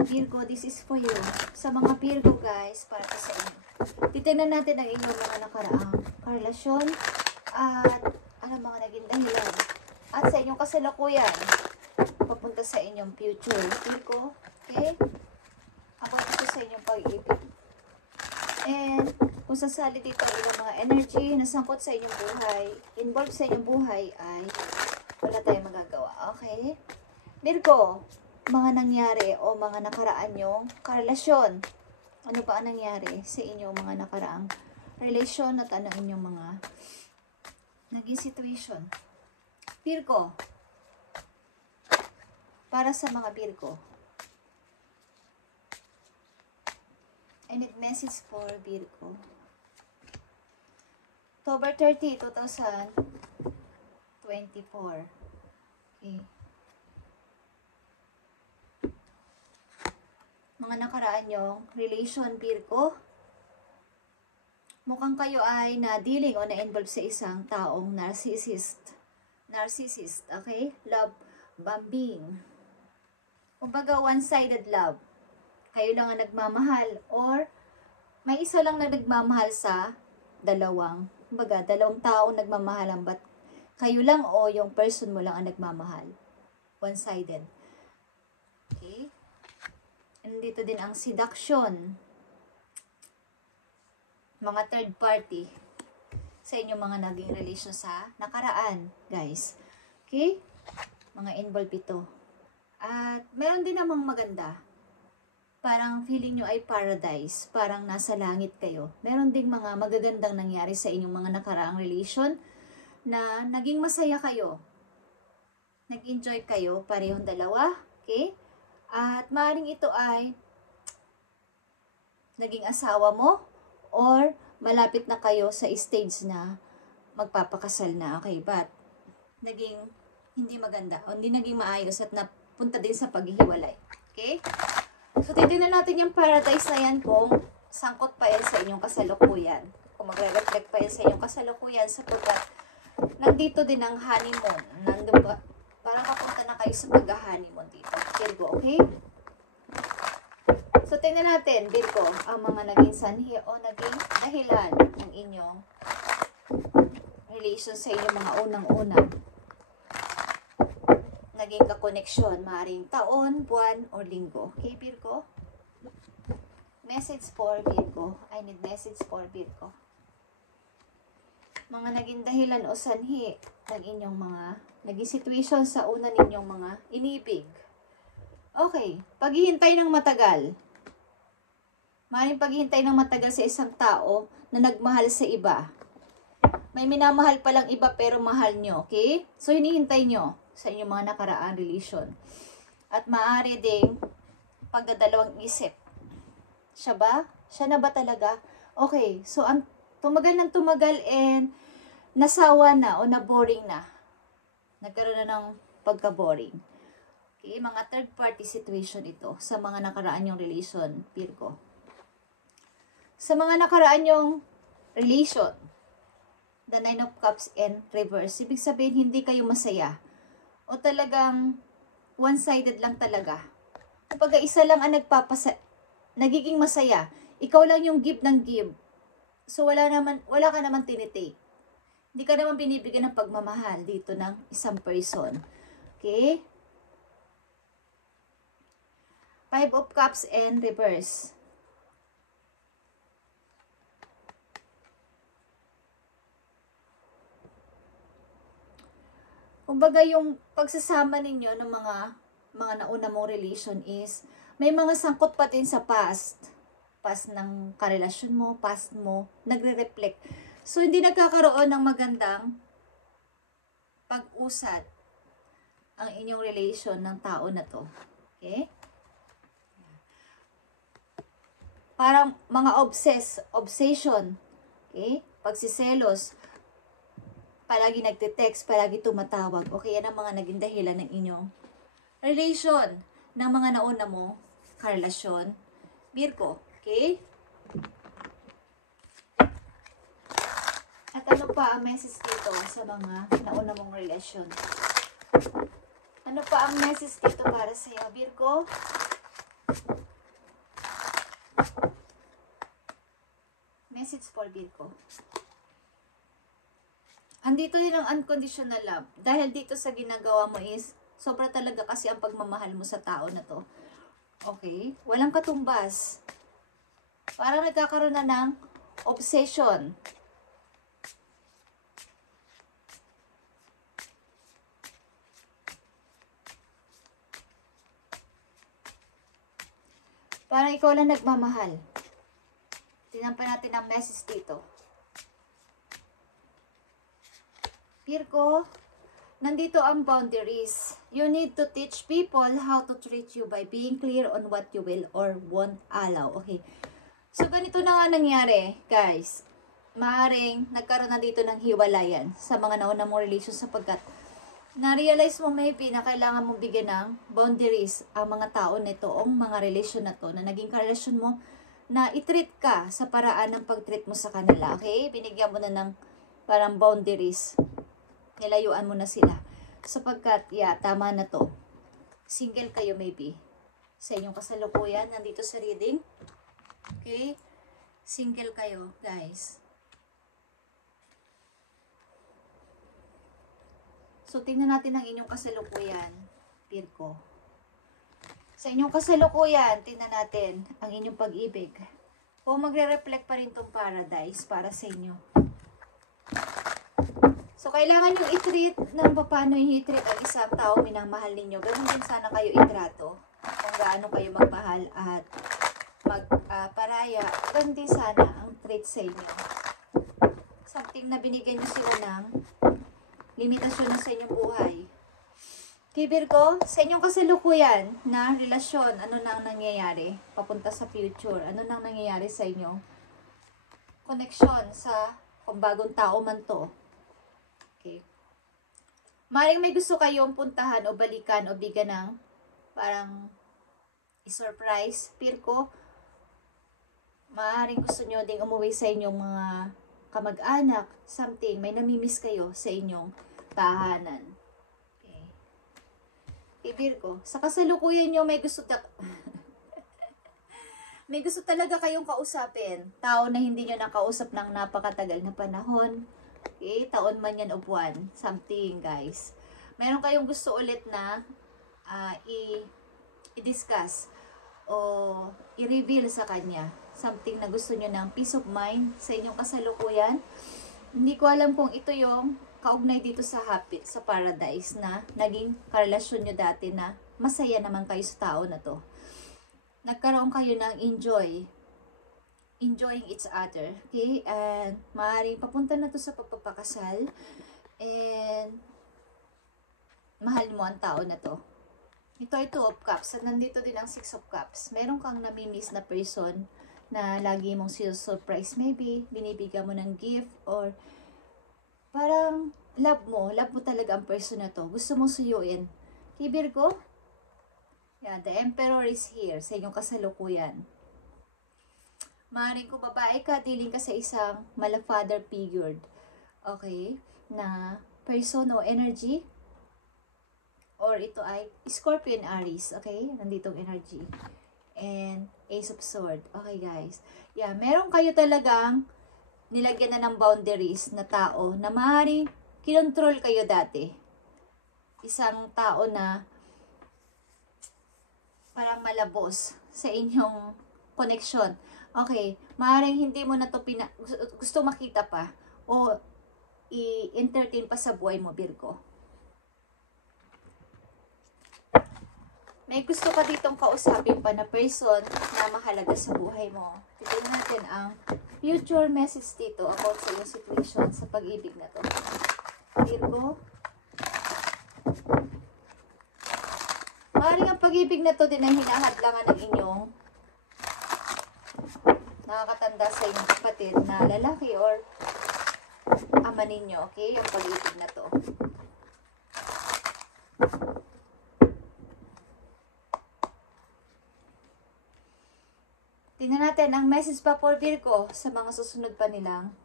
Virgo, this is for you. Sa mga Virgo guys, para sa inyo. Titignan natin ang inyong mga nakaraang karelasyon at ano mga naging dahilan. At sa inyong kasalukuyan, papunta sa inyong future. Virgo, okay? About ito sa inyong pag-ibig. And kung sasali dito ang inyong mga energy na sangkot sa inyong buhay, involved sa inyong buhay, ay wala tayong magagawa. Okay? Virgo, mga nangyari o mga nakaraan nyong karelasyon. Ano ba ang nangyari sa inyong mga nakaraang relasyon at ano inyong mga naging situation? Virgo, para sa mga Virgo, I need message for Virgo. October 30, 2024. Okay. Mga nakaraan yung relation, Virgo. Mukhang kayo ay na-dealing o na-involve sa isang taong narcissist. Narcissist, okay? Love bombing. Kumbaga, one-sided love. Kayo lang ang nagmamahal or may isa lang na nagmamahal sa dalawang. Kumbaga, dalawang taong nagmamahalan, but kayo lang o yung person mo lang ang nagmamahal. One-sided. Okay? And dito din ang seduction. Mga third party sa inyong mga naging relasyon sa nakaraan, guys. Okay? Mga involved ito. At meron din namang maganda. Parang feeling nyo ay paradise. Parang nasa langit kayo. Meron ding mga magagandang nangyari sa inyong mga nakaraang relation na naging masaya kayo. Nag-enjoy kayo, parehong dalawa. Okay? At maaaring ito ay naging asawa mo or malapit na kayo sa stage na magpapakasal na. Okay, but naging hindi maganda o hindi naging maayos at napunta din sa paghihiwalay. Okay? So, titignan natin yung paradise na yan kung sangkot pa yan sa inyong kasalukuyan. Kung magre-reflect pa yan sa inyong kasalukuyan sapagkat nandito din ang honeymoon. Nandun ba? Parang kapunta na kayo sa pag-honeymoon dito. Virgo, okay? So, tingnan natin, Virgo, ang mga naging sanhi o naging dahilan ng inyong relation sa inyong mga unang-unang naging kakoneksyon, maaaring taon, buwan, o linggo. Okay, Virgo? Message for Virgo. I need message for Virgo. Mga naging dahilan o sanhi ng inyong mga naging situation sa una ninyong mga inibig. Okay, paghihintay ng matagal. Maaaring paghihintay ng matagal sa isang tao na nagmahal sa iba. May minamahal palang iba pero mahal nyo, okay? So, hinihintay nyo sa inyong mga nakaraang relation. At maaari ding pagdadalawang isip. Siya ba? Siya na ba talaga? Okay, so ang tumagal ng tumagal and nasawa na o na-boring na. Nagkaroon na ng pagka-boring. Okay, mga third party situation ito sa mga nakaraan yung relation, Virgo. Sa mga nakaraan yung relation, the Nine of Cups and reverse, ibig sabihin hindi kayo masaya. O talagang one-sided lang talaga. Kapag isa lang ang nagiging masaya, ikaw lang yung give ng give. So wala ka naman tinitake. Hindi ka naman binibigyan ng pagmamahal dito ng isang person. Okay? Five of Cups and reverse. Kumbaga yung pagsasama ninyo ng mga nauna mong relation is may mga sangkot pa din sa past. Past ng karelasyon mo, past mo, nagre-reflect. So, hindi nagkakaroon ng magandang pag-usad ang inyong relation ng tao na to. Okay? Parang mga obsession. Okay? Pagsiselos. Palagi nagte-text, palagi tumatawag. Okay, yan ang mga naging dahilan ng inyong relation ng mga nauna mo karelasyon. Virgo, okay? At ano pa ang message dito sa mga nauna mong relasyon? Ano pa ang message dito para sa iyo, Virgo? Message for Virgo. Andito din ang unconditional love. Dahil dito sa ginagawa mo is, sobra talaga kasi ang pagmamahal mo sa tao na to. Okay? Walang katumbas. Parang nagkakaroon na ng obsession. Parang ikaw lang nagmamahal. Tingnan pa natin ang message dito. Virgo, nandito ang boundaries. You need to teach people how to treat you by being clear on what you will or won't allow. Okay. So, ganito na nga nangyari, guys. Maaring nagkaroon na dito ng hiwalayan sa mga nauna mong relation sapagkat na-realize mo maybe na kailangan mong bigyan ng boundaries ang mga tao nito o mga relasyon na to na naging karelasyon mo na i-treat ka sa paraan ng pag-treat mo sa kanila. Okay? Binigyan mo na ng parang boundaries. Nilayuan mo na sila. Sapagkat, tama na to. Single kayo maybe. Sa inyong kasalukuyan, nandito sa reading. Okay? Single kayo, guys. So, tingnan natin ang inyong kasalukuyan, Virgo. Sa inyong kasalukuyan, tingnan natin ang inyong pag-ibig. Kung magre-reflect pa rin tong paradise para sa inyo. So, kailangan nyo i-treat ng paano yung i-treat ang isang tao minamahal ninyo. Ganun din sana kayo itrato. Kung gaano kayo magmahal at magparaya. Ganun din sana ang treat sa inyo. Something na binigyan nyo sila ng limitasyon na sa inyong buhay. Okay, Virgo, sa inyong kasalukuyan na relasyon, ano na ang nangyayari? Papunta sa future, ano na ang nangyayari sa inyo? Connection sa kung bagong tao man to. Okay. Maring may gusto kayong puntahan o balikan o bigyan ng parang i-surprise, Virgo. Maring gusto nyo ding umuwi sa inyong mga kamag-anak, something, may namimiss kayo sa inyong tahanan. Okay. Okay, Virgo, sa kasalukuyan nyo may gusto may gusto talaga kayong kausapin. Tao na hindi nyo nakausap ng napakatagal na panahon. Okay, taon man yan o buwan. Something, guys. Meron kayong gusto ulit na i-discuss o i-reveal sa kanya. Something na gusto nyo ng peace of mind sa inyong kasalukuyan. Hindi ko alam kung ito yung kaugnay dito sa happy, sa paradise na naging karelasyon nyo dati na masaya naman kayo sa tao na to. Nagkaroon kayo ng enjoying each other. Okay? And maaaring papunta na to sa pagpapakasal. And mahal mo ang tao na to. Ito ay 2 of Cups. At nandito din ang 6 of Cups. Meron kang namimiss na person na lagi mong surprise maybe. Binibigyan mo ng gift or parang love mo talaga ang person na to. Gusto mong suyuin. Okay, Virgo? Yeah, the Emperor is here sa inyong kasalukuyan. Maaaring kung babae ka, dealing ka sa isang mala-father figured. Okay? Na person o energy. Or ito ay Scorpion Aries. Okay? Nanditong energy. And Ace of Swords. Okay, guys. Yeah, meron kayo talagang nilagyan na ng boundaries na tao na maaaring kinontrol kayo dati. Isang tao na parang malabos sa inyong connection. Okay, maaaring hindi mo na to gusto makita pa o i-entertain pa sa buhay mo, Virgo. May gusto ka ditong kausapin pa na person na mahalaga sa buhay mo. Tignan natin ang future message dito about sa iyong situation sa pag-ibig na to. Virgo. Maaaring ang pag-ibig na to din ay hinahadlangan ng inyong nakakatanda sa inyong kapatid na lalaki or ama ninyo. Okay? Ang pag-ibig na to. Tingnan natin ang message pa for Virgo sa mga susunod pa nilang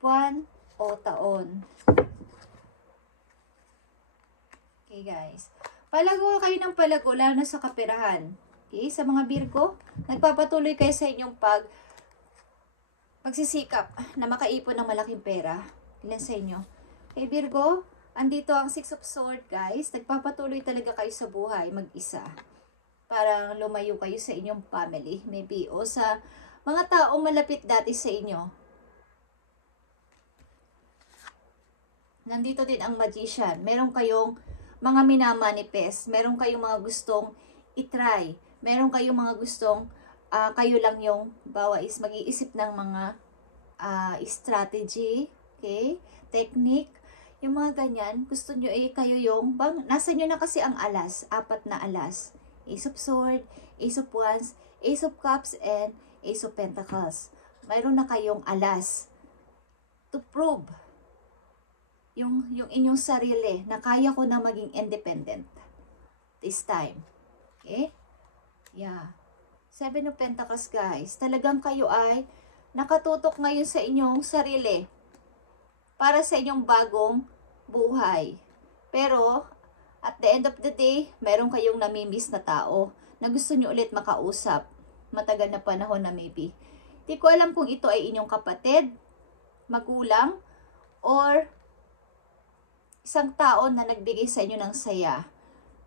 buwan o taon. Okay, guys. Palago kayo ng palago, lalo na sa kaperahan. Okay? Sa mga Virgo, nagpapatuloy kayo sa inyong pagsisikap na makaipon ng malaking pera. Ilan sa inyo? Okay, Virgo, andito ang Six of Swords, guys. Nagpapatuloy talaga kayo sa buhay, mag-isa. Parang lumayo kayo sa inyong family, maybe. O sa mga taong malapit dati sa inyo. Nandito din ang Magician. Meron kayong mga minamanifest. Meron kayong mga gustong itry. Meron kayong mga gustong kayo lang yung is mag-iisip ng mga strategy, okay? Technique. Yung mga ganyan, gusto nyo kayo yung, nasa nyo na kasi ang alas, 4 na alas. Ace of Swords, Ace of Wands, Ace of Cups, and Ace of Pentacles. Mayroon na kayong alas to prove yung inyong sarili na kaya ko na maging independent this time. Okay? Yeah. 7 of Pentacles, guys. Talagang kayo ay nakatutok ngayon sa inyong sarili para sa inyong bagong buhay. Pero, at the end of the day, meron kayong namimiss na tao na gusto nyo ulit makausap. Matagal na panahon na maybe. Di ko alam kung ito ay inyong kapatid, magulang, or isang tao na nagbigay sa inyo ng saya,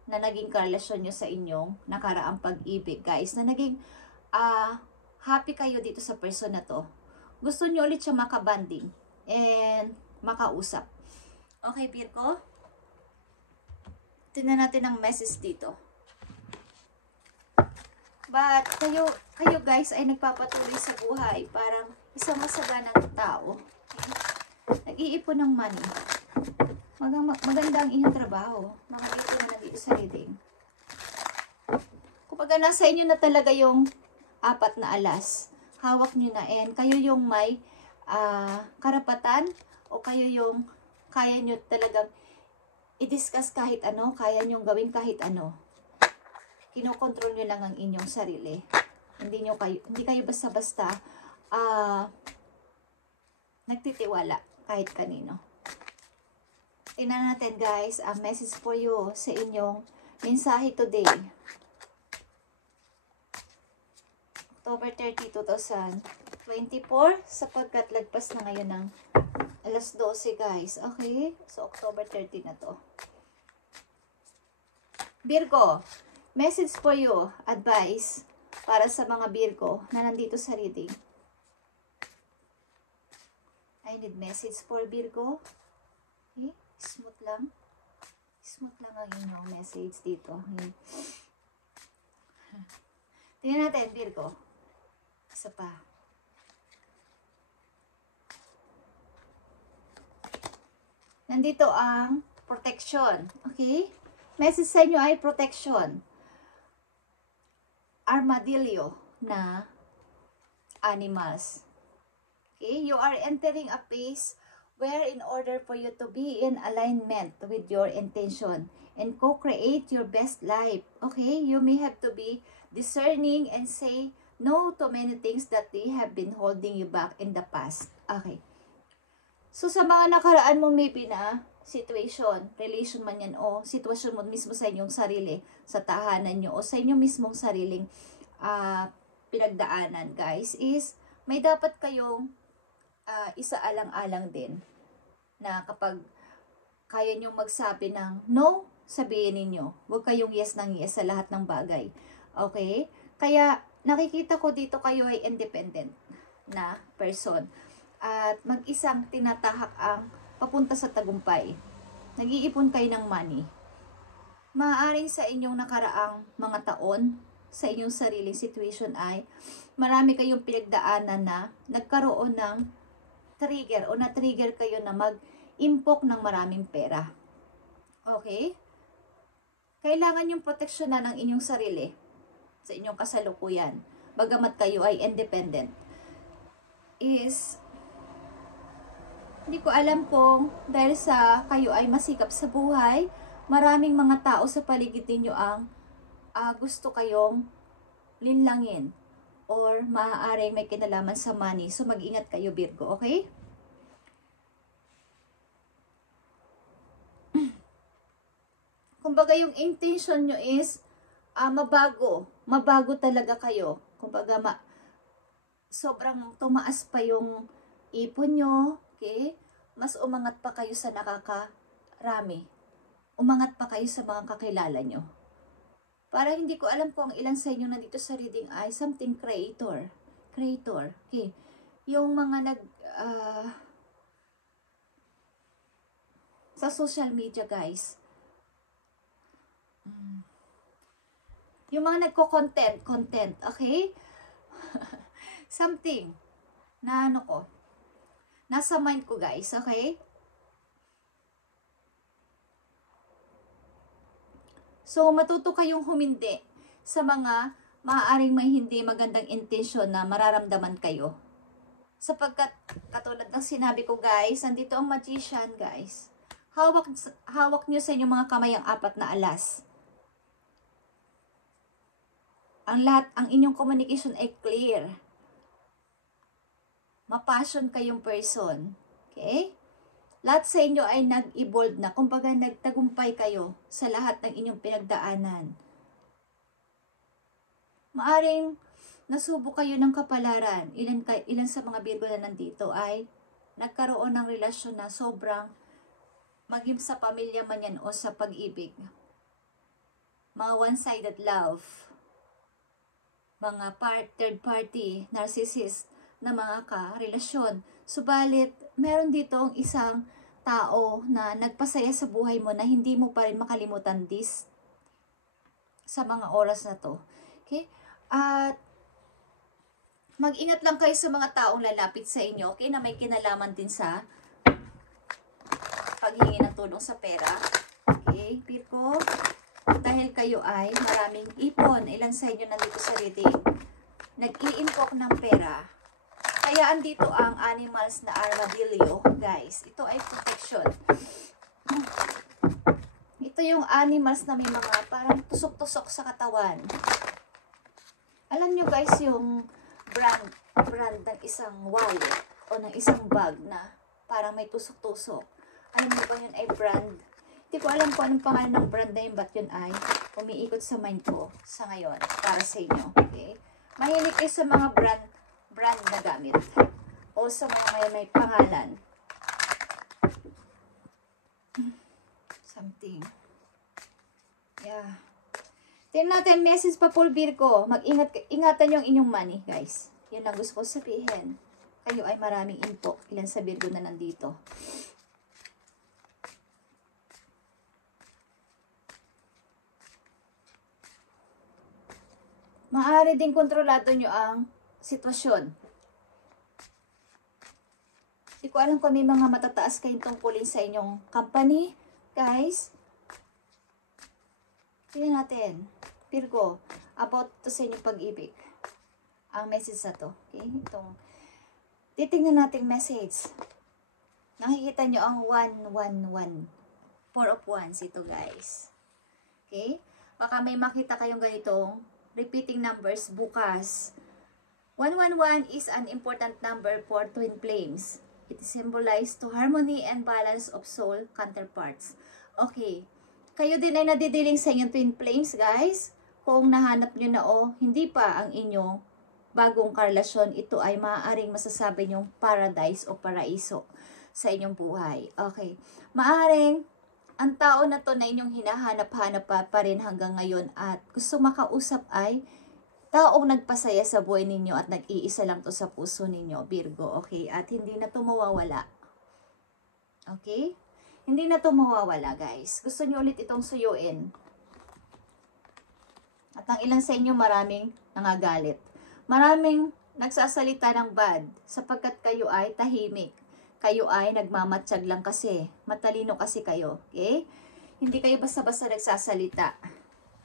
na naging karelasyon nyo sa inyong nakaraang pag-ibig, guys, na naging happy kayo dito sa person na to. Gusto nyo ulit siya makabanding and makausap. Okay, Virgo? Tingnan natin ang message dito. But, kayo guys ay nagpapatuloy sa buhay. Parang isang masaganang tao. Okay? Nag-iipon ng money. Maganda ang inyong trabaho. Makikita na dito sa reading. Kapag nasa inyo na talaga yung 4 na alas, hawak nyo na, and kayo yung may karapatan, o kayo yung kaya nyo talagang i-discuss kahit ano, kaya nyo gawin kahit ano. Kinokontrol nyo lang ang inyong sarili. Hindi kayo basta-basta nagtitiwala kahit kanino. Tingnan natin, guys, ang message for you sa inyong mensahe today. October 30, 2024, sapagkat lagpas na ngayon ng alas 12, guys. Okay? So, October 30 na to. Virgo, message for you, advice para sa mga Virgo na nandito sa reading. I need message for Virgo. Okay? Smooth lang. Smooth lang ang inyong message dito. Okay. Tingnan natin, Virgo. Isa pa. Nandito ang protection. Okay? Message sa inyo ay protection. Armadillo na animals. Okay? You are entering a phase where in order for you to be in alignment with your intention and co-create your best life, okay, you may have to be discerning and say no to many things that they have been holding you back in the past. Okay. So, sa mga nakaraan mo maybe na situation, relation man yan, o sitwasyon mo mismo sa inyong sarili, sa tahanan nyo, o sa inyong mismong sariling pinagdaanan, guys, is may dapat kayong isaalang-alang din na kapag kaya nyong magsabi ng no, sabihin ninyo. Huwag kayong yes ng yes sa lahat ng bagay. Okay? Kaya nakikita ko dito kayo ay independent na person. At mag-isang tinatahak ang papunta sa tagumpay. Nag-iipon kayo ng money. Maaaring sa inyong nakaraang mga taon, sa inyong sariling situation ay marami kayong pinagdaanan na nagkaroon ng trigger o na-trigger kayo na mag-impok ng maraming pera. Okay? Kailangan yung proteksyonan ng inyong sarili sa inyong kasalukuyan. Bagamat kayo ay independent. Hindi ko alam kung dahil sa kayo ay masikap sa buhay, maraming mga tao sa paligid ninyo ang gusto kayong linlangin. Or maaaring may kinalaman sa money. So, mag-ingat kayo, Virgo. Okay? Kumbaga, yung intention nyo is mabago talaga kayo. Kumbaga, sobrang tumaas pa yung ipon nyo, okay? Mas umangat pa kayo sa nakakarami. Umangat pa kayo sa mga kakilala nyo. Para hindi ko alam kung ilan sa inyo nandito sa reading ay something creator. Creator, okay? Yung mga sa social media, guys. Yung mga content, okay? Something na nasa mind ko, guys, okay? So, matuto kayong humindi sa mga maaaring may hindi magandang intensyon na mararamdaman kayo. Sapagkat, katulad ng sinabi ko, guys, nandito ang magician, guys. Hawak nyo sa inyong mga kamay ang 4 na alas. Ang inyong communication ay clear. Ma-passion kayong person. Okay? Lahat sa inyo ay nag-evolve na. Kumbaga, nagtagumpay kayo sa lahat ng inyong pinagdaanan. Maaring nasubo kayo ng kapalaran. Ilan sa mga Virgo na nandito ay nagkaroon ng relasyon na sobrang maging sa pamilya man yan o sa pag-ibig. Mga one-sided love. Mga third party, narcissist na mga karelasyon. Subalit, meron dito ang isang tao na nagpasaya sa buhay mo na hindi mo pa rin makalimutan sa mga oras na to. Okay? At mag-ingat lang kayo sa mga taong lalapit sa inyo, okay, na may kinalaman din sa paghingi ng tulong sa pera. Okay, Virgo, dahil kayo ay maraming ipon, ilan sa inyo nandito sa reading, nag-i-impok ng pera. Kaya andito ang animals na armadillo, guys. Ito ay protection. Ito yung animals na may mga parang tusok-tusok sa katawan. Alam nyo, guys, yung brand ng isang wallet o ng isang bag na parang may tusok-tusok. Alam nyo ba yun ay brand? Hindi ko alam kung anong pangalan ng brand na yun, but yun ay umiikot sa mind ko sa ngayon para sa inyo. Okay? Mahilig kayo sa mga brand na gamit o sa mga may pangalan. Something. Yeah. Tingnan natin, message pa Paul Virgo. Ingatan yung inyong money, guys. Yun lang gusto ko sabihin. Kayo ay maraming info. Ilan sa Virgo na nandito. Maaari din kontrolado nyo ang sitwasyon. Hindi ko alam kung may mga matataas kayong tungkulin sa inyong company, guys. Tingnan natin, Virgo, about to sa inyong pag-ibig. Ang message na to. Okay? Titingnan natin message. Nakikita nyo ang 111. 4 of Wands ito, guys. Okay? Baka may makita kayong ganitong repeating numbers bukas. 111 is an important number for twin flames. It is symbolized to harmony and balance of soul counterparts. Okay. Kayo din ay nadidiling sa inyong twin flames, guys. Kung nahanap nyo na hindi pa ang inyong bagong karelasyon, ito ay maaaring masasabi nyong paradise o paraiso sa inyong buhay. Okay. Maaaring ang tao na to na inyong hinahanap-hanap pa rin hanggang ngayon at gusto makausap ay taong nagpasaya sa buhay ninyo at nag-iisa lang to sa puso ninyo, Virgo, okay? At hindi na to mawawala. Okay? Hindi na to mawawala, guys. Gusto nyo ulit itong suyuin. At ang ilan sa inyo maraming nangagalit. Maraming nagsasalita ng bad sapagkat kayo ay tahimik. Kayo ay nagmamatsyag lang kasi. Matalino kasi kayo, okay? Hindi kayo basta-basta nagsasalita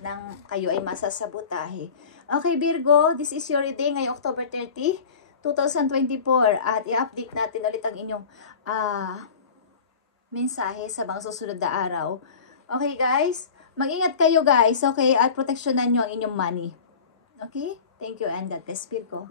nang kayo ay masasabotahe. Okay, Virgo, this is your reading ngayong October 30, 2024. At i-update natin ulit ang inyong mensahe sa mga susunod na araw. Okay, guys? Mag-ingat kayo, guys. Okay? At proteksyonan nyo ang inyong money. Okay? Thank you and God bless, Virgo.